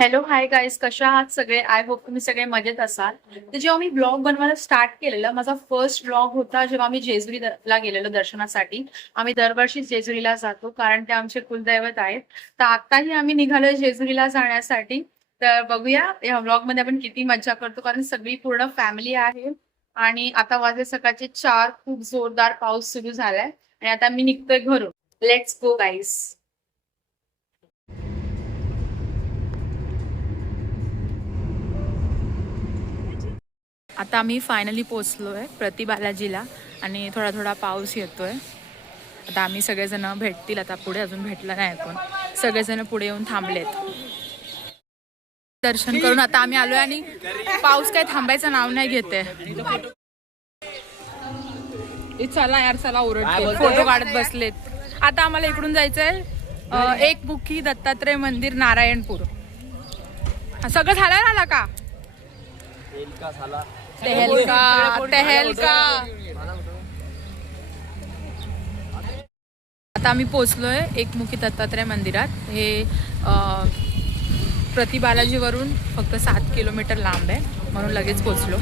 Hello hi guys, कशा आहात सगळे? आय होप तुम्ही सगळे मजेत असाल. तर जेव्हा मी ब्लॉग बनवायला स्टार्ट केलेलं, माझा फर्स्ट ब्लॉग होता जेव्हा मी जेजुरीला गेलेलो दर्शनासाठी. आम्ही दरवर्षी जेजुरीला जातो कारण ते आमचे कुलदैवत आहेत. तर आताही आम्ही निघालोय जेजुरीला जाण्यासाठी. तर बघूया या ब्लॉग मध्ये आपण किती मज्जा करतो, कारण सगळी पूर्ण फॅमिली आहे. आणि आता वाजले सकाळचे 4. खूप जोरदार पाऊस सुरू झालाय आणि आता मी निघतोय घरून. Let's go guys. आता आम्ही फायनली पोचलोय प्रति बालाजीला आणि थोडा थोडा पाऊस येतोय. आता आम्ही सगळेजण भेटतील आता पुढे, अजून भेटलं नाही कोण. सगळेजण पुढे येऊन थांबलेत. दर्शन करून आता आम्ही आलोय आणि पाऊस काही थांबायचं नाव नाही घेते. चला यार चला, ओरडते, फोटो काढत बसलेत. आता आम्हाला इकडून जायचंय एकमुखी दत्तात्रय मंदिर, नारायणपूर. सगळं झालं आला का? टहलका. आता आम्ही पोचलोय एकमुखी दत्तात्रय मंदिरात. हे प्रति बालाजीवरून फक्त 7 किलोमीटर लांब आहे, म्हणून लगेच पोचलो.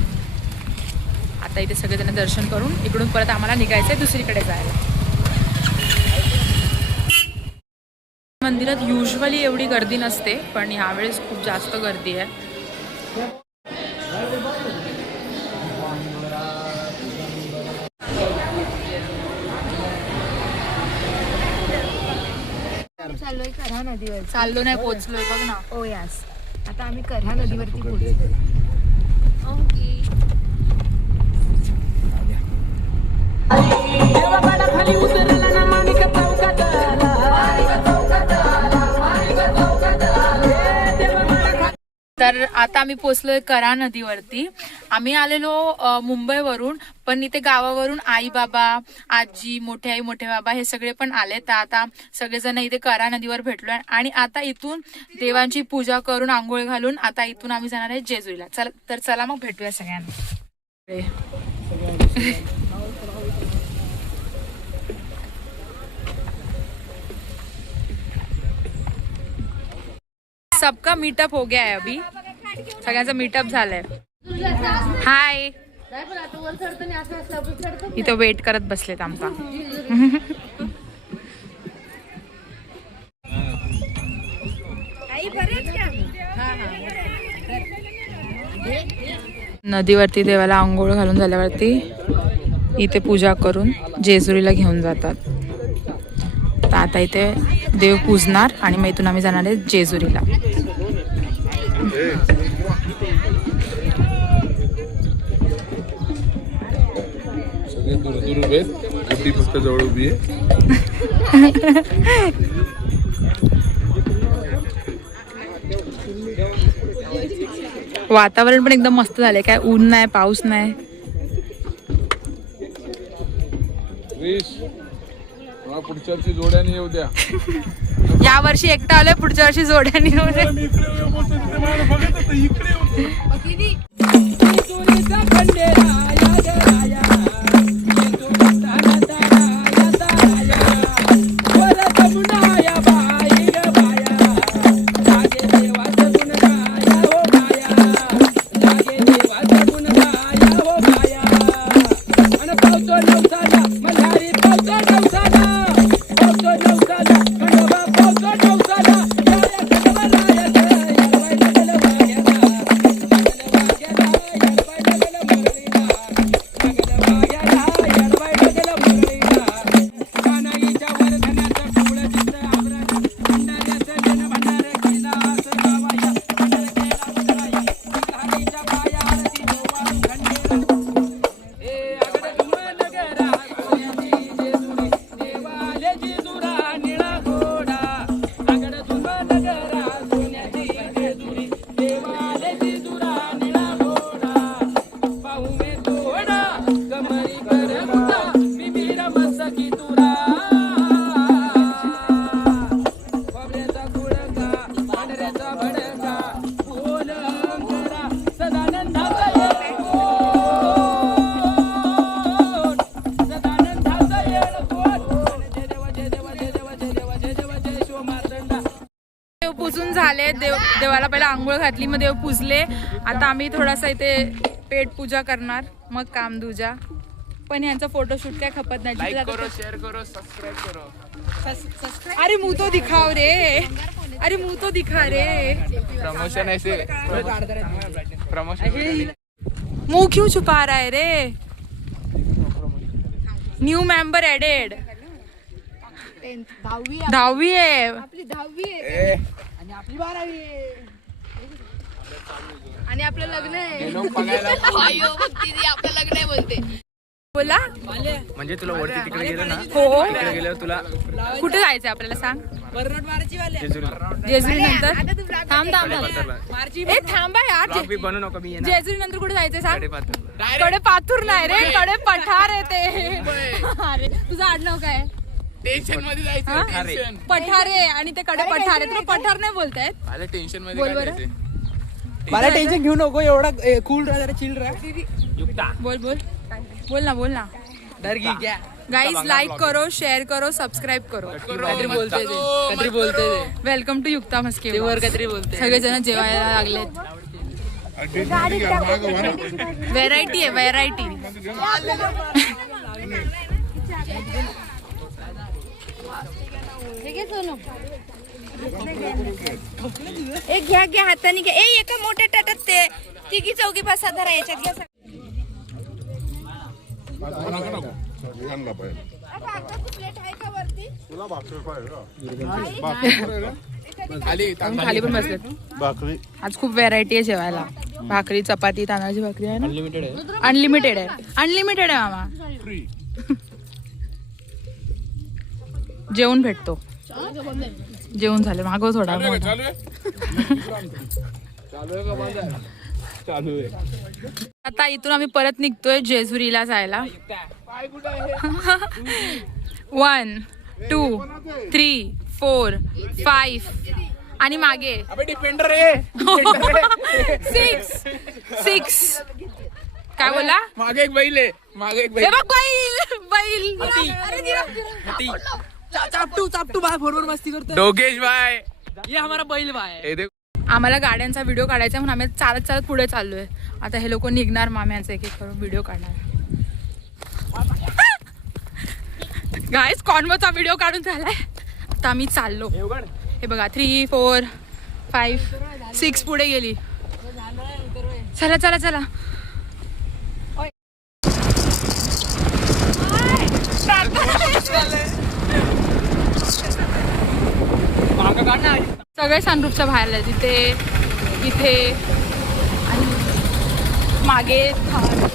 आता इथे सगळेजण दर्शन करून इकडून परत आम्हाला निघायचंय दुसरीकडे जायला. मंदिरात युजली एवढी गर्दी नसते, पण यावेळेस खूप जास्त गर्दी आहे. चाललोय कऱ्हा नदीवर. चाललो नाही, पोचलोय बघ ना. ओ यास, आता आम्ही कऱ्हा नदीवरती पोहोचलो. ओके. तर आता आम्ही पोचलोय कऱ्हा नदीवरती. आम्ही आलेलो मुंबईवरून, पण इथे गावावरून आई बाबा, आजी, मोठे आई मोठे बाबा हे सगळे पण आले. तर आता सगळेजण इथे कऱ्हा नदीवर भेटलोय आणि आता इथून देवांची पूजा करून आंघोळ घालून आता इथून आम्ही जाणार आहे जेजुरीला. तर चला मग भेटूया सगळ्यांना. सबका मीटअप हो गया है अभी. सगळ्यांचा मीटअप झालाय. हाय. इथं वेट करत बसलेत आमचा. नदीवरती देवाला आंघोळ घालून झाल्यावरती इथे पूजा करून जेजुरीला घेऊन जातात. तर आता इथे देव पूजणार आणि मग इथून आम्ही जाणार आहे जेजुरीला. सगळे दूर दूर उभे आहेत, गुड्डी फक्त जवळ उभी आहे. वातावरण पण एकदम मस्त झालंय, काय ऊन नाही पाऊस नाही. पुढच्या वर्षी जोड्याने येऊ द्या. या वर्षी एकटा आलोय, पुढच्या वर्षी जोड्याने येऊ दे. करून झाले. देवाला पहिला आंघोळ घातली, मग देव पूजले. आता आम्ही थोडासा इथे पेट पूजा करणार, मग काम दूजा. पण यांचा फोटोशूट काय खपत नाही. लाइक करो, शेयर करो, सब्सक्राइब करो. अरे मुंह तो दिखाओ रे, अरे मुंह तो दिखा रे. प्रमोशन ऐसे प्रमोशन. मुंह क्यों छुपा रहा है रे. New member aided. 10वी आहे. आपली 10वी आहे आणि आपलं लग्न आहे. आपलं लग्न आहे बोलते. बोला. म्हणजे तुला वरती तिकडे गेलं ना, हो. तिकडे गेल्यावर तुला कुठे जायचंय आपल्याला सांग. जेजुरी नंतर थांब ए थांबा यार. ब्लॉग बनवू नको मी येणार. जेजुरी नंतर कुठे जायचंय सांग. कडेपात्र. कडे पाथूर नाही रे, कडे पठार आहे ते. अरे तुझं आडनाव काय. टेन्शन मध्ये हा? जायचं. पठारे आणि ते कडे पठार आहे. तुला पठार नाही बोलतायत. मला टेन्शन मध्ये बोल काय बरं. जायचंय? मला टेन्शन घेऊ नको, एवढा कूल राहा, चिल राहा. बोल बोल बोल ना बोल ना. डर की क्या गाईज लाईक करो, शेअर करो, सबस्क्राईब करो. काहीतरी बोलते ते, काहीतरी बोलते ते. वेलकम टू युक्ता मस्के. ते वर काहीतरी बोलते. सगळेजण जेवायला लागलेत. व्हेरायटी आहे व्हेरायटी. एक घ्या हाताने घ्या. एका मोठ्या ताटात ते तिघी चौघी पाच सहा धरा, याच्यात घ्या. प्लेट आहे का वरती. खाली पण बसलेत. आज खूप व्हेरायटी आहे जेवायला. भाकरी, चपाती, तांदळाची भाकरी आहे ना. अनलिमिटेड आहे. अनलिमिटेड आहे मामा. जेवण भेटतो. जेवण झालं मागव थोडा. आता इथून आम्ही परत निघतोय जेजुरीला जायला. 1 2 3 4 5 आणि मागे डिफेंडर आहे. 6 काय बोला. मागे एक बैल आहे, मागे एक हे बैल. बघ बैल. चापटू बाय फोनवर मस्ती करतो. डोगेश भाई, ये हमारा बैल बाय. हे देख. आम्हाला गाड्यांचा व्हिडिओ काढायचा म्हणून आम्ही चालत चालत पुढे चाललोय. आता हे लोक निघणार, माम्यांचा एक एक करून व्हिडिओ काढणार. गाईस कॉन्वोचा व्हिडिओ काढून झालाय. आता आम्ही चाललो. हे बघा 3 4 5 6 पुढे गेली. चला चला चला. सगळे सनरूफच्या बाहेर आहे. तिथे इथे आणि मागे थांब.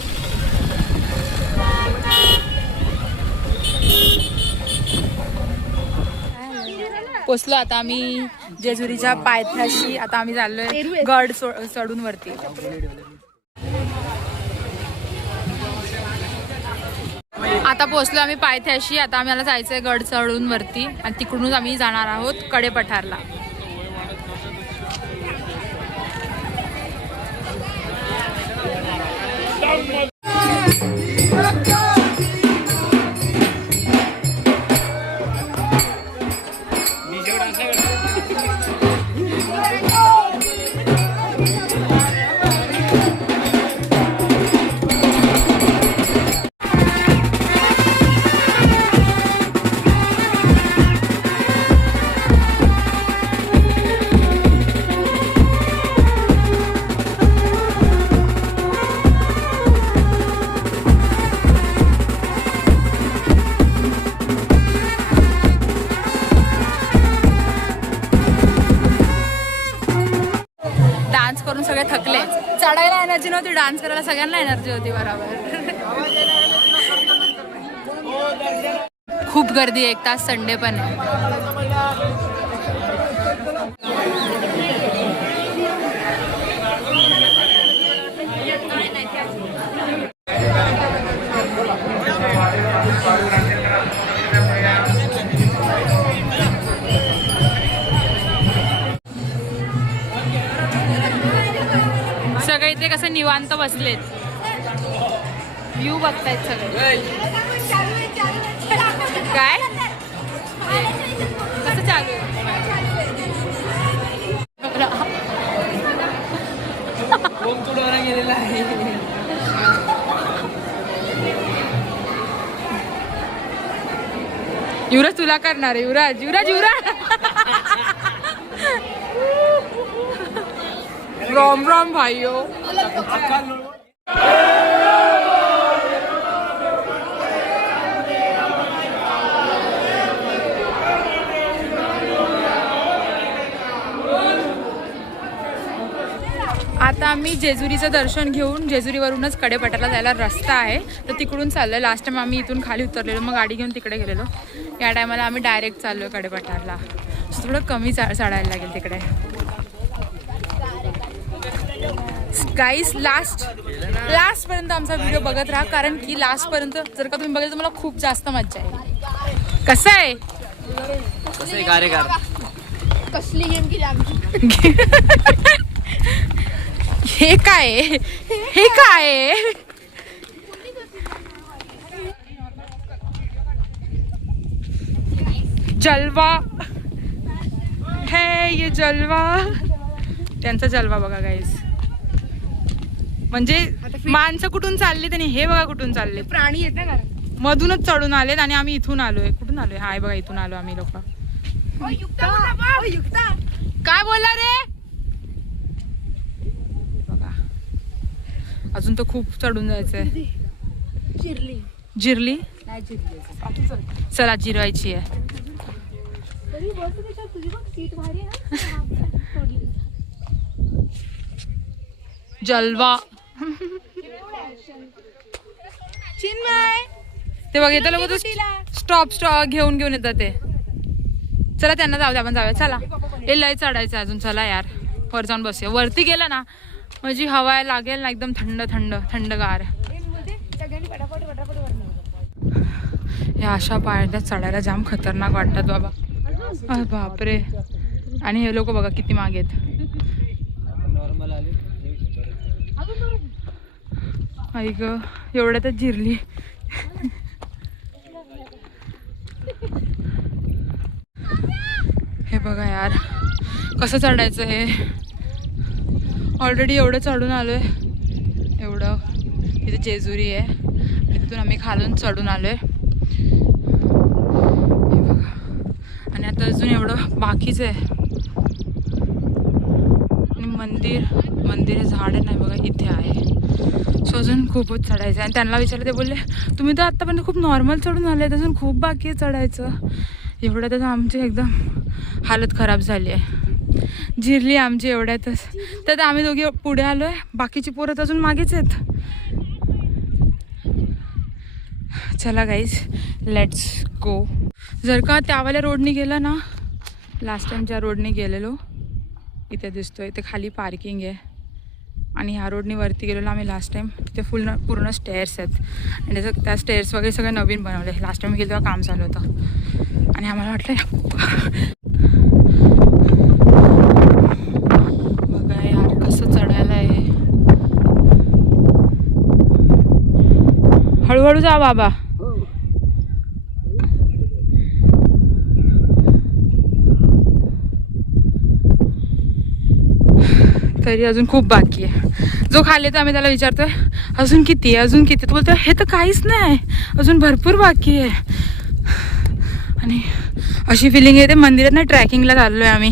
पोचलो आता आम्ही जेजुरीच्या पायथ्याशी. आता आम्ही चाललोय गड चढून वरती. आता पोहोचलो आम्ही पायथ्याशी. आता आम्हाला जायचंय गड चढून वरती आणि तिकडूनच आम्ही जाणार आहोत कडे पठारला. डान्स करून सगळे थकले. चढायला एनर्जी नव्हती, डान्स करायला सगळ्यांना एनर्जी होती बरोबर. खूप गर्दी आहे. 1 तास संडे पण आहे. सगळे इथे कसं निवांत बसलेत. व्ह्यू बघतायत सगळे. काय कसं चालू आहे. युवराज तुला करणार आहे. युवराज युवराज युवराज राम राम भाइयों. आता आम्ही जेजुरीचं दर्शन घेऊन जेजुरीवरूनच कडेपठारला जायला रस्ता आहे तर तिकडून चाललोय. लास्ट टाइम आम्ही इथून खाली उतरलेलो मग गाडी घेऊन तिकडे गेलेलो. या टायमाला आम्ही डायरेक्ट चाललोय कडेपठारला. थोडं कमी चढायला लागेल तिकडे. गाईस लास्ट पर्यंत आमचा व्हिडिओ बघत राहा कारण की लास्ट पर्यंत जर का तुम्ही बघितलं तर मला खूप जास्त मजा येईल. कसं आहे कार्यकार कसली गेम केली आमची. हे काय हे काय जलवा है ये जलवा. त्यांचा जलवा बघा गाईस. म्हणजे माणसं कुठून चालली त्यांनी हे बघा कुठून चालले. प्राणी येत ना घरात. मधूनच चढून आलेत आणि आम्ही इथून आलोय. कुठून आलोय हाय बघा इथून आलो आम्ही लोक. काय बोलला रे बघा. अजून तर खूप चढून जायचंय. जिरली चला जिरवायची आहे. जलवा चिन्मय ते बघ येतं लोक स्टॉप घेऊन येतात ते. चला त्यांना जाऊ दे आपण जाऊया. चला हे लय चढायचं अजून. चला यार वर जाऊन बसूया. वरती गेला ना म्हणजे हवा लागेल ना एकदम थंड थंड थंडगार. हे अशा पायऱ्या चढायला जाम खतरनाक वाटतात बाबा. अरे बापरे. आणि हे लोक बघा किती मागे आहेत. आई ग एवढ्यातच जिरली. हे बघा यार कसं चढायचं हे. ऑलरेडी एवढं चढून आलोय. एवढं तिथे जेजुरी आहे आणि तिथून आम्ही खालून चढून आलोय. हे बघा आणि आता अजून एवढं बाकीच आहे. आणि मंदिर हे झाड नाही बघा इथे आहे. सो अजून खूपच चढायचं आहे. आणि त्यांना विचारलं ते बोलले तुम्ही तर आत्तापर्यंत खूप नॉर्मल चढून आले अजून खूप बाकी आहे चढायचं. एवढ्यातच आमची एकदम हालत खराब झाली आहे. जिरली आमची एवढ्यातच. तर आम्ही दोघे पुढे आलो आहे. बाकीची पोरं अजून मागेच आहेत. चला गाईज लेट्स गो. जर का त्यावाल्या रोडने गेला ना लास्ट टाइम ज्या रोडने गेलेलो इथे दिसतोय इथे खाली पार्किंग आहे. आणि ह्या रोडने वरती गेलेलो आम्ही लास्ट टाइम. तिथे पूर्ण स्टेअर्स आहेत आणि त्याचं त्या स्टेअर्स वगैरे सगळे नवीन बनवले. लास्ट टाइम गेलो तेव्हा काम चालू होतं आणि आम्हाला वाटलं बघा यार कसं चढायला आहे. हळूहळू जा बाबा. तरी अजून खूप बाकी आहे. जो खाली तर आम्ही त्याला विचारतोय अजून किती आहे अजून किती. तो बोलतोय हे तर काहीच नाही अजून भरपूर बाकी आहे. आणि अशी फिलिंग येते मंदिरात ना ट्रॅकिंगला चाललोय आम्ही.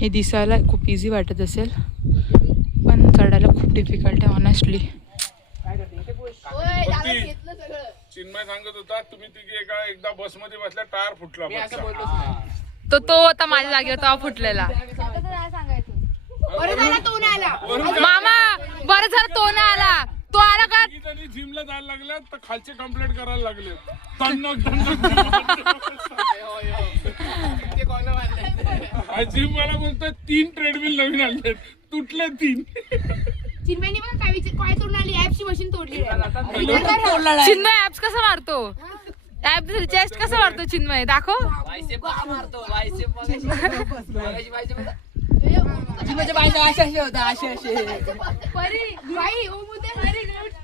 हे दिसायला खूप इझी वाटत असेल पण चढायला खूप डिफिकल्ट आहे ऑनेस्टली. चिन्मय सांगत होता तुम्ही तिघे एकदा बस मध्ये बसल्या टायर फुटला. तो आता माझ्या जागेवर तेव्हा फुटलेला. मामा बरं झालं तो नाही आला. तो आला का जिमला जायला लागल्या तर खालचे कंप्लेंट करायला लागले. जिम मला बोलतोय 3 ट्रेडमिल नवीन आणले तुटले 3. चिन्मयनी पण काय तोडून आली ऍपची मशीन तोडली. चिन्मय ऍप्स कसं मारतो. ऍप चेस्ट कसं मारतो चिन्मय दाखव.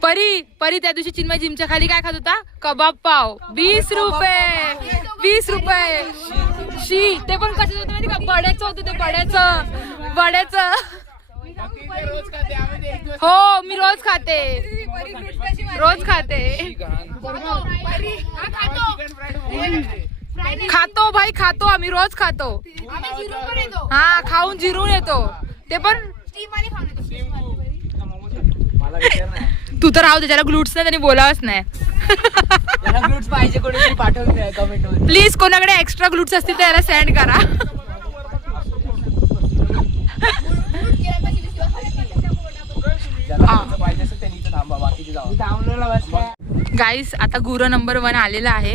परी त्या दिवशी चिन्मय जिमच्या खाली काय खात होता कबाब पाव 20 रुपये. शी ते पण कसं होतं माहिती का बड्याचं होतं ते बड्याचं. हो मी रोज खाते, रोज खाते. खातो भाई, खातो आम्ही, रोज खातो. हा, खाऊन जिरून येतो ते पण. तू तर राहू दे, त्याला ग्लूट्स नाही, त्यांनी बोलावंच नाही. पाहिजे कोणी पाठवून द्या कमेंट मध्ये. प्लीज कोणाकडे एक्स्ट्रा ग्लूट्स असतील तर याला सेंड करा. पाहिजे असेल त्यांनी इथं थांबा, बाकीचे जाऊ. गाईस आता गुरु नंबर 1 आलेला आहे.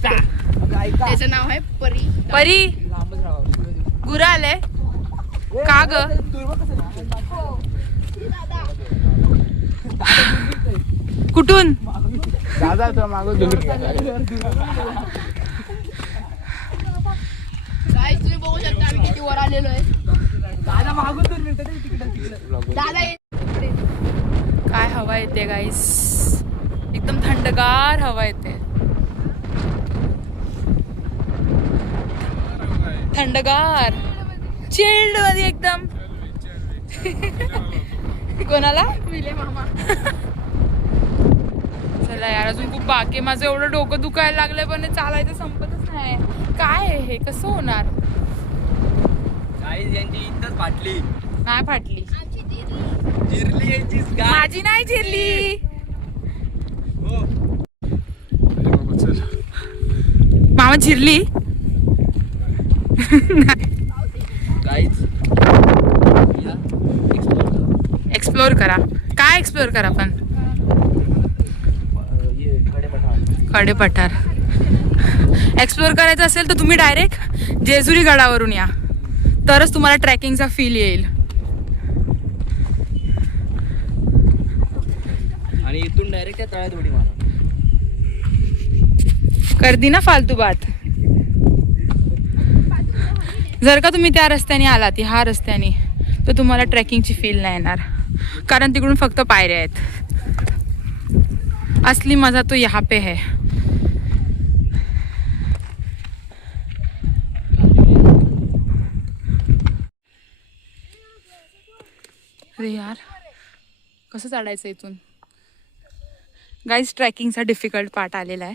त्याचं नाव आहे परी. परी गुरु आले का ग? कुठून? गाईस तुम्ही बघू शकता आम्ही किती वर आलेलो आहे. दादा मागून 2 मिनिटं दादा काय हवा येते गाईस, एकदम थंडगार हवा येते. थंडगार चिल्ड मध्ये एकदम. कोणाला? चला यार, अजून खूप बाकी आहे. माझं एवढं डोकं दुखायला लागलंय पण हे चालायचं संपतच नाही. काय आहे हे, कसं होणार? यांची इथंच फाटली. नाही फाटली, जिरली यांचीच गाय. माझी नाही चिरली. मामा चिरली. गाईच एक्सप्लोर करा. काय एक्सप्लोर करा पण? खडे पठार एक्सप्लोर करायचं असेल तर तुम्ही डायरेक्ट जेजुरी गडावरून या, तरच तुम्हाला ट्रेकिंगचा फील येईल. आणि इथून डायरेक्ट त्या तळ्यात उडी मारा. करदी ना फालतू बात. जर का तुम्ही त्या रस्त्याने आलात, ह्या रस्त्याने, तर तुम्हाला ट्रेकिंगची फील नाही येणार, कारण तिकडून फक्त पायऱ्या आहेत. असली मजा तो यहाँ पे है. अरे यार, कसं चढायचं इथून? गाईज ट्रेकिंगचा डिफिकल्ट पार्ट आलेला आहे.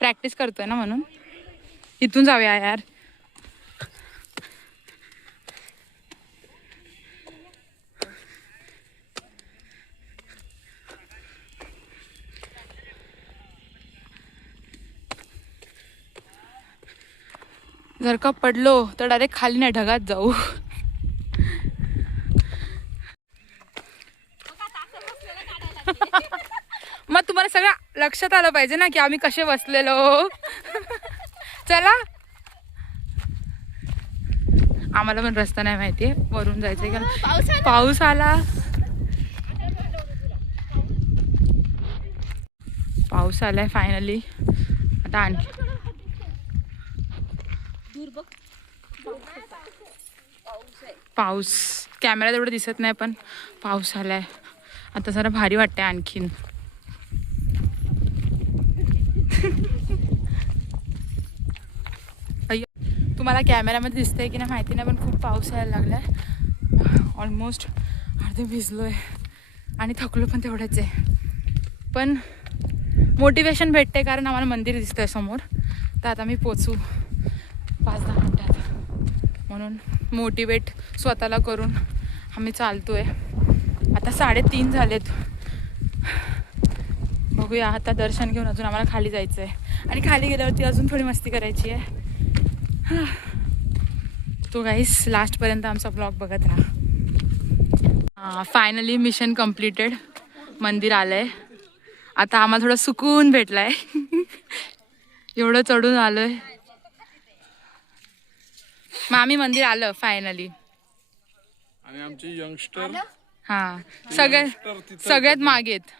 प्रॅक्टिस करतोय ना म्हणून. इथून जाऊया यार. जर का पडलो तर डायरेक्ट खाली नाही, ढगात जाऊ. मग तुम्हाला सगळं लक्षात आलं पाहिजे ना की आम्ही कसे बसलेलो. चला, आम्हाला पण रस्ता नाही माहितीये, वरून जायचंय का? पाऊस आला. पाऊस आलाय फायनली. आता आणखी पाऊस कॅमेरा तेवढं दिसत नाही, पण पाऊस आलाय. आता जरा भारी वाटतंय आणखीन. तुम्हाला कॅमेरामध्ये दिसतंय की नाही माहिती नाही, पण खूप पाऊस यायला लागलाय. ऑलमोस्ट अर्धे भिजलोय आणि थकलो पण तेवढंच आहे. पण मोटिवेशन भेटते कारण आम्हाला मंदिर दिसतंय समोर. तर आता मी पोचू 5-10 मिनिटात, म्हणून मोटिवेट स्वतःला करून आम्ही चालतोय. आता 3:30 झालेत. बघूया, आता दर्शन घेऊन अजून आम्हाला खाली जायचं आहे आणि खाली गेल्यावरती अजून थोडी मस्ती करायची आहे. तो गाईस लास्टपर्यंत आमचा ब्लॉग बघत राहा. Finally mission completed. मंदिर आलंय. आता आम्हाला थोडं सुकून भेटलाय. एवढं चढून आलोय. मग आम्ही मंदिर आलं फायनली. आणि आमचे यंगस्टर, हा सगळ्यात मागेत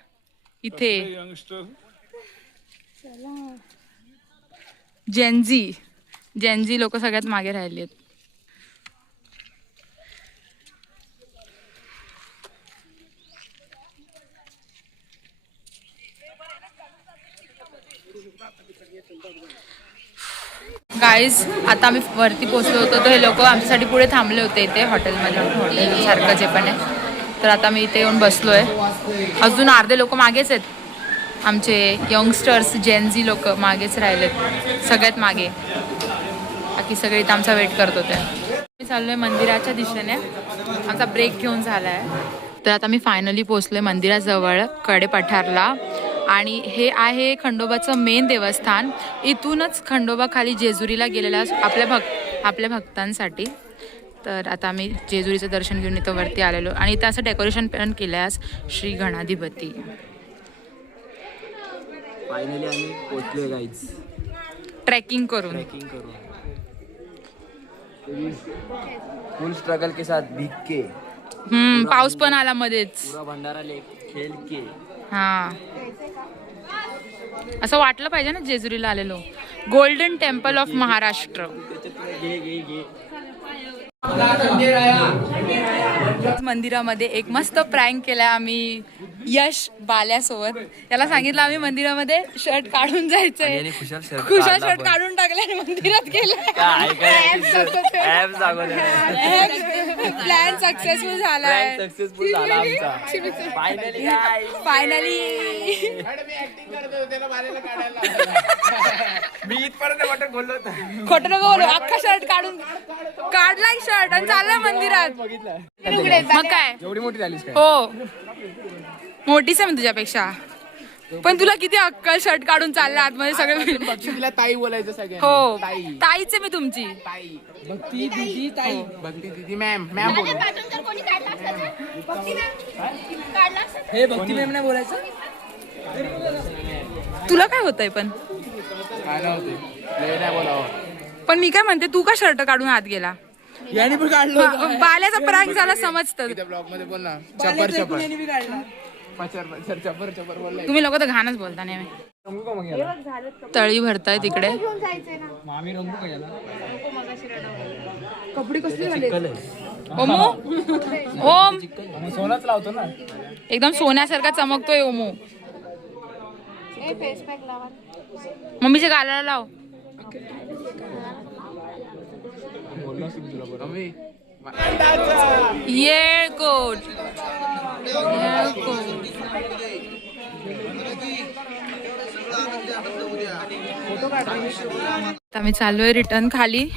इथे. यंगस्टर जेनजी लोक सगळ्यात मागे राहिलेत. गाईज आता आम्ही वरती पोहोचलो होतो तर हे लोक आमच्यासाठी पुढे थांबले होते इथे हॉटेलमध्ये, हॉटेल सारखं जे पण आहे. तर आता मी इथे येऊन बसलो आहे. अजून अर्धे लोक मागेच आहेत, आमचे यंगस्टर्स जेनझी लोक मागेच राहिलेत, सगळ्यात मागे. बाकी सगळे इथं आमचा वेट करत होते. मी चाललो आहे मंदिराच्या दिशेने, आमचा ब्रेक घेऊन झाला आहे. तर आता मी फायनली पोचलोय मंदिराजवळ कडेपठारला. आणि हे आहे खंडोबाचं मेन देवस्थान. इथूनच खंडोबा खाली जेजुरीला गेलेला आपल्या भक्तांसाठी. तर आता आम्ही जेजुरीचं दर्शन घेऊन इथं वरती आलेलो आणि इथं असं डेकोरेशन पण केलं आहे आज श्री गणाधिपती. फायनली आम्ही पोहोचलोय गाईज, ट्रेकिंग करून. ट्रेकिंग करून फुल स्ट्रगल के साथ भीग के, पाऊस पण आला मध्येच. पूरा भंडारा लेक खेल के. हा, असं वाटलं पाहिजे ना जेजुरीला आलेलो. Golden temple of Maharashtra. मंदिरामध्ये एक मस्त प्रँक केलाय आम्ही यश बाल्यासोबत. त्याला सांगितलं आम्ही मंदिरामध्ये शर्ट काढून जायचंय, खुशाल शर्ट काढून टाकले आणि मंदिरात गेले. प्लॅन सक्सेसफुल झालाय. सक्सेसफुल झाला आमचा फायनली. मी इथपर्यंत वाटत बोललो होतो. खोटं नको बोलू, अख्खा शर्ट काढलाय शर्ट आणि चाललाय मंदिरात. मग काय एवढी मोठी झालीस काय? हो, मोठीच आहे मी तुझ्यापेक्षा, पण तुला किती अक्कल, शर्ट काढून चालला आतमध्ये सगळे. तिला ताई बोलायचं सगळ्यांना. हो, ताईच आहे मी तुमची. भक्ती दीदी ताई, भक्ती दीदी मॅम, मॅम बोल. हे भक्ती मॅम नाही बोलायचं. तुला काय होतंय पण? काय नव्हते, नाही बोलावं. पण मी काय म्हणते, तू का शर्ट काढून आत गेला? याने पण काढलं. बाल्याचा प्रँक झाला समजतं. ब्लॉग मध्ये बोल ना. चपर चपर पचर चपर चपर बोललाय. तुम्ही लोक तर घाणच बोलता नेहमी. तळी भरताय तिकडे. मामी रंगू का याला? कपडे कसले झाले? ओमो, ओम सोनाच लावतो ना. एकदम सोन्यासारखा चमकतोय ओमो. मम्मीच्या गालाला लाव. येळकोट. आता मी चाललोय रिटर्न खाली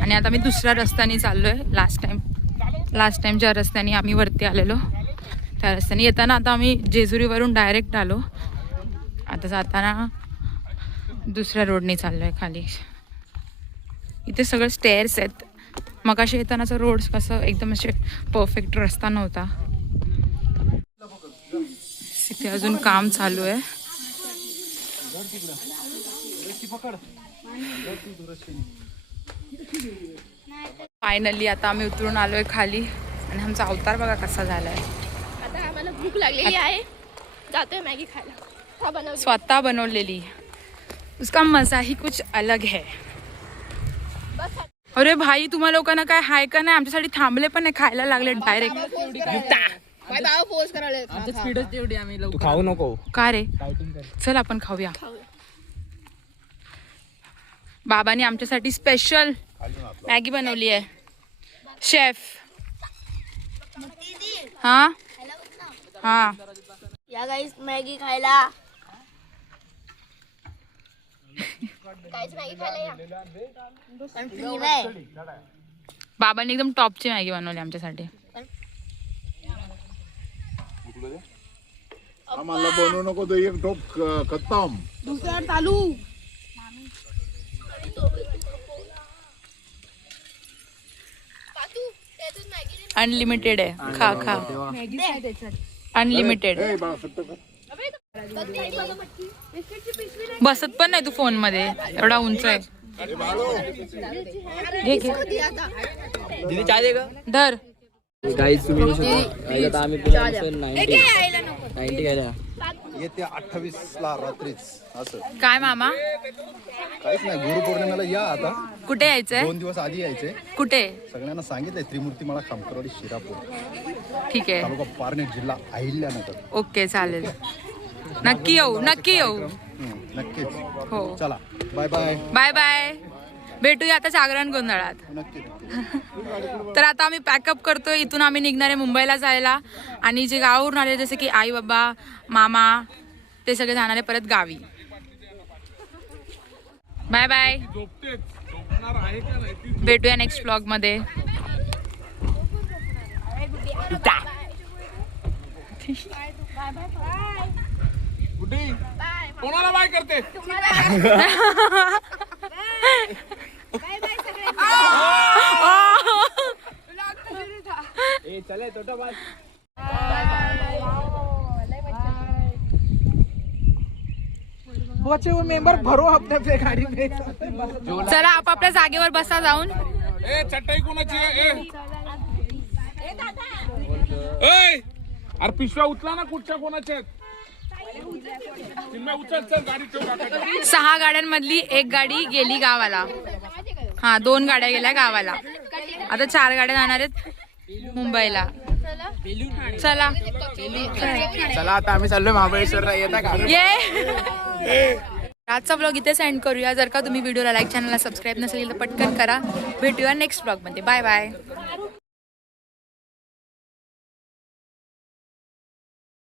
आणि आता मी दुसऱ्या रस्त्याने चाललोय. लास्ट टाइम ज्या रस्त्याने आम्ही वरती आलेलो त्या रस्त्याने येताना आता आम्ही जेजुरीवरून डायरेक्ट आलो. आता जाताना दुसऱ्या रोडने चाललोय खाली. इथे सगळं स्टेअर्स आहेत. मगाशी येतानाचा रोड कसं एकदम असे परफेक्ट रस्ता नव्हता. इथे अजून काम चालू आहे. फायनली आता आम्ही उतरून आलोय खाली आणि आमचा अवतार बघा कसा झालाय. आता आम्हाला भूक लागलेली आहे, जातोय मॅगी खायला. स्वतः बनवलेली, उसका मजा ही कुछ अलग है. अरे भाई, तुम्हा लोकांना काय हाय का नाही? आमच्यासाठी थांबले पण नाही, खायला लागले डायरेक्ट. स्पीडच तेवढी आम्ही. तू खाऊ नको का रे? चल आपण खाऊया. बाबांनी आमच्यासाठी स्पेशल मॅगी बनवली आहे. शेफ. हा हा, या गाईस मॅगी खायला. बाबांनी एकदम टॉपची मॅगी बनवली आमच्यासाठी. आम्हाला बनवू नको तो एक टोप खत्तम. दुसरा चालू. अनलिमिटेड आहे, खा खा. अनलिमिटेड. बसत पण नाही तू फोन मध्ये, एवढा उंच आहे. घे घे. दीदी चाय दे का? धर. गाईज तुम्ही बघू शकता. आता आम्ही पुन्हा 90 घ्यायला. येत्या 28ला रात्रीच असं काय मामा? काहीच नाही, गुरुपौर्णिमेला या. आता कुठे यायचंय? 2 दिवस आधी यायचे. कुठे? सगळ्यांना सांगितलंय, त्रिमूर्ती मला खामकरवाडी शिरापूर, ठीक आहे. तालुका पारनेर, जिल्हा अहिल्यानगर. ओके, चालेल. नक्की येऊ, नक्की येऊ. नक्कीच. हो, चला, बाय बाय. Bye bye. भेटूया आता जागरण गोंधळात. नक्की तर आता आम्ही पॅकअप करतोय. इथून आम्ही निघणार आहे मुंबईला जायला आणि जे गावावरून आले जसे की आई बाबा मामा ते सगळे जाणार आहे परत गावी. Bye bye. भेटूया नेक्स्ट ब्लॉग मध्ये. कोणाला बाय करते? बचे हुए मेंबर भरो अपने अपने गाड़ी में. चला आपापल्या जागेवर बसा जाऊन. ए चटई कोणाची आहे? ए अरे पिशव्या उचला ना, कुठच्या कोणाच्या आहेत? चिन्मय उचल, चल गाडी ठेव काकाच्या. 6 गाड्यांमधली एक गाडी गेली गावाला. हा 2 गाड्या गेल्या गावाला. आता 4 गाड्या जाणार आहेत मुंबईला. चला चला आता आम्ही चाललोय महाबळेश्वरला. येता का? ये. आजचा ब्लॉग इथे सेंड करूया. जर का तुम्ही व्हिडिओला लाईक चॅनलला सबस्क्राईब नसेल तर पटकन करा. भेटूया नेक्स्ट ब्लॉग मध्ये. Bye bye.